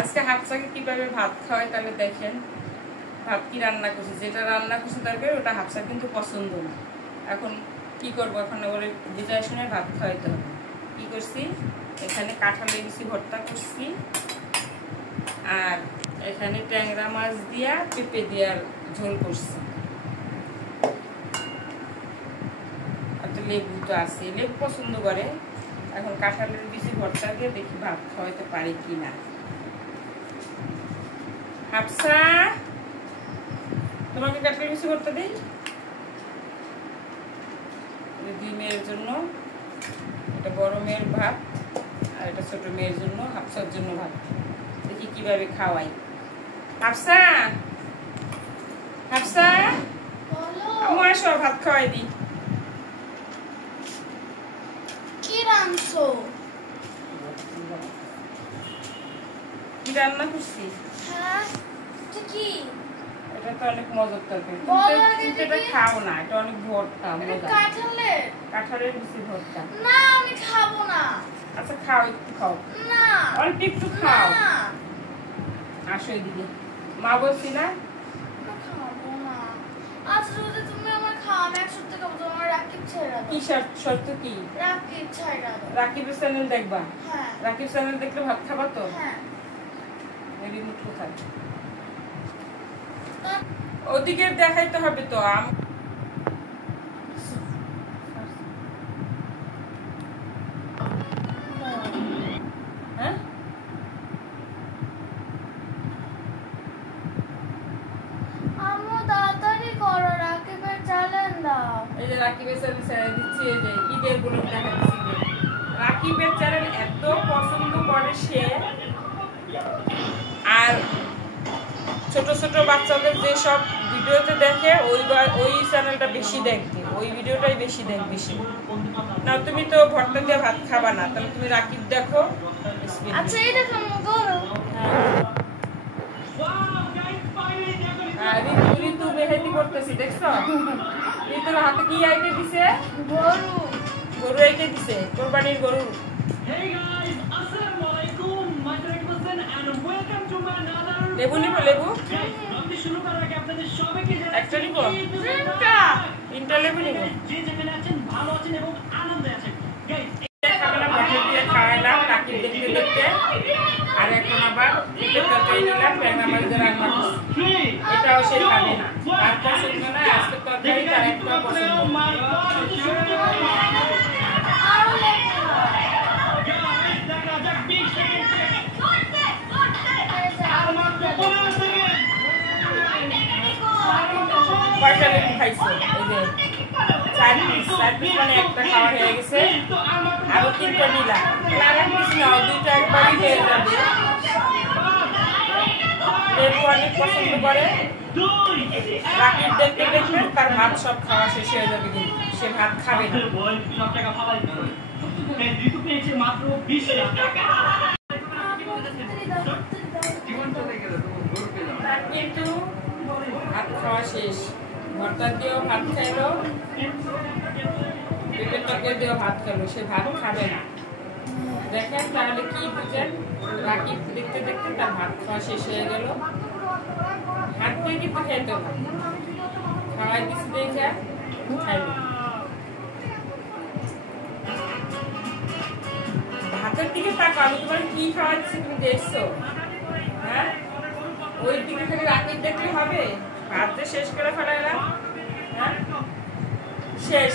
আজকে হাফসাকে কিভাবে ভাত খাওয়াই তাহলে দেখেন। ভাত কি রান্না করছি, যেটা রান্না করছি তরকারি ওটা হাফসা কিন্তু পছন্দ না। এখন কি করবো, এখন ওরে বিজয় শুনে ভাত খাওয়াইতে হবে। কি করছি, এখানে কাঁঠালের বিচি ভর্তা করছি, আর এখানে ট্যাংরা মাছ দিয়া পেঁপে দিয়ার ঝোল করছি, আর তো লেবু তো আছে, লেবু পছন্দ করে। এখন কাঁঠালের বিচি ভর্তা দিয়ে দেখি ভাত খাওয়াইতে পারি কিনা। হাফসা, তোমাকে কাঁঠালের বিচি ভর্তা দিই। দুই মেয়ের জন্য, এটা বড় মেয়ের ভাত আর এটা ছোট মেয়ের জন্য, হাফসার জন্য ভাত। দেখি কিভাবে খাওয়াই। হাফসা, হাফসা আমার আসো, ভাত খাওয়াই দিই। কি রান্নাছো? কি রান্না করছি? হ্যাঁ, কি? এটা তো অনেক মজার তরকারি, কিন্তু এটা খাও না, এটা অনেক ভর্তা মজা। কাঁঠালের বিচি ভর্তা। না, আমি খাবো না। আচ্ছা খাও, একটু খাও না, অল্প একটু খাও। না, আসো এদিকে, মা বলছি না খাবো না। আচ্ছা যদি তুমি আমার খাও, আমি এক সপ্তাহ খাবো। তোমার রাকিব ছেড়ে দাও। কি শর্ত কি? রাকিব ছেড়ে দাও। রাকিবের চ্যানেল দেখবা? হ্যাঁ। রাকিব চ্যানেল দেখলে ভাত খাবা তো? হ্যাঁ। রিমোট কোথায়? ওদিকে দেখাইতে হবে তো। হ্যাঁ, আম্মু তাড়াতাড়ি করো, রাকিবের চ্যানেল দাও। এই যে রাকিবের চ্যানেল ছেড়ে দিচ্ছি, এই যে ঈদের গুলো দেখাচ্ছি। রাকিবের চ্যানেল এত পছন্দ করে সে, আর ছোট ছোট বাচ্চাদের যেসব ভিডিওতে দেখে ওই চ্যানেলটা বেশি দেখবে, ওই ভিডিওটাই বেশি দেখবে সে। না তুমি তো ভর্তা দিয়ে ভাত খাবা না, তাহলে তুমি রাকিব দেখো। আচ্ছা এই দেখো করো। ঋতু মেহেদি করতেছি, দেখছো? ঋতুর হাতে কি আইটে দিছে? গরু। গরু আইটে দিছে, কোরবানির গরু। লেবু নিবো? লেবু একটা নিবো? তিনটা লেবু নিবো। খাওয়াইলাম রাকিব দেখতে দেখতে, আর এখন আবার তরকারি নিলাম, ব্যাঙা মাছ দিয়ে রান্না করছি। এটাও সে খাবে না, আর পছন্দ না। আজকে তরকারি তার একটা পছন্দ। কয়টা লেবু খাইছো? এই যে 4 পিস মানে একটা খাওয়া হয়ে গেছে, আরো 3টা নিলাম। আর এক পিস নাও, 2টা একবারই হয়ে যাবে। লেবু অনেক পছন্দ করে। রাকিব দেখতে দেখতে তার ভাত সব খাওয়া শেষ হয়ে যাবে, কিন্তু সে ভাত খাবে না। কিন্তু ভাত খাওয়া শেষ, ভর্তা দিয়েও ভাত খাইলো, পেটের তরকারি দিয়েও ভাত খাইলো, সে ভাত খাবে না। দেখেন তাহলে কি বুঝেন, রাকিব দেখতে দেখতে তার ভাত খাওয়া শেষ হয়ে গেল। হাত দিয়ে কিন্তু খাইত না, খাওয়াই দিচ্ছি দেখে খাইল। ভাতের দিকে তাকাও, আমি তোমার কি খাওয়াচ্ছি তুমি দেখছো? হ্যাঁ, ওই দিকে খালি রাকিব দেখলে হবে? ভাত যে শেষ করে ফেলাইলাম। হ্যাঁ, শেষ।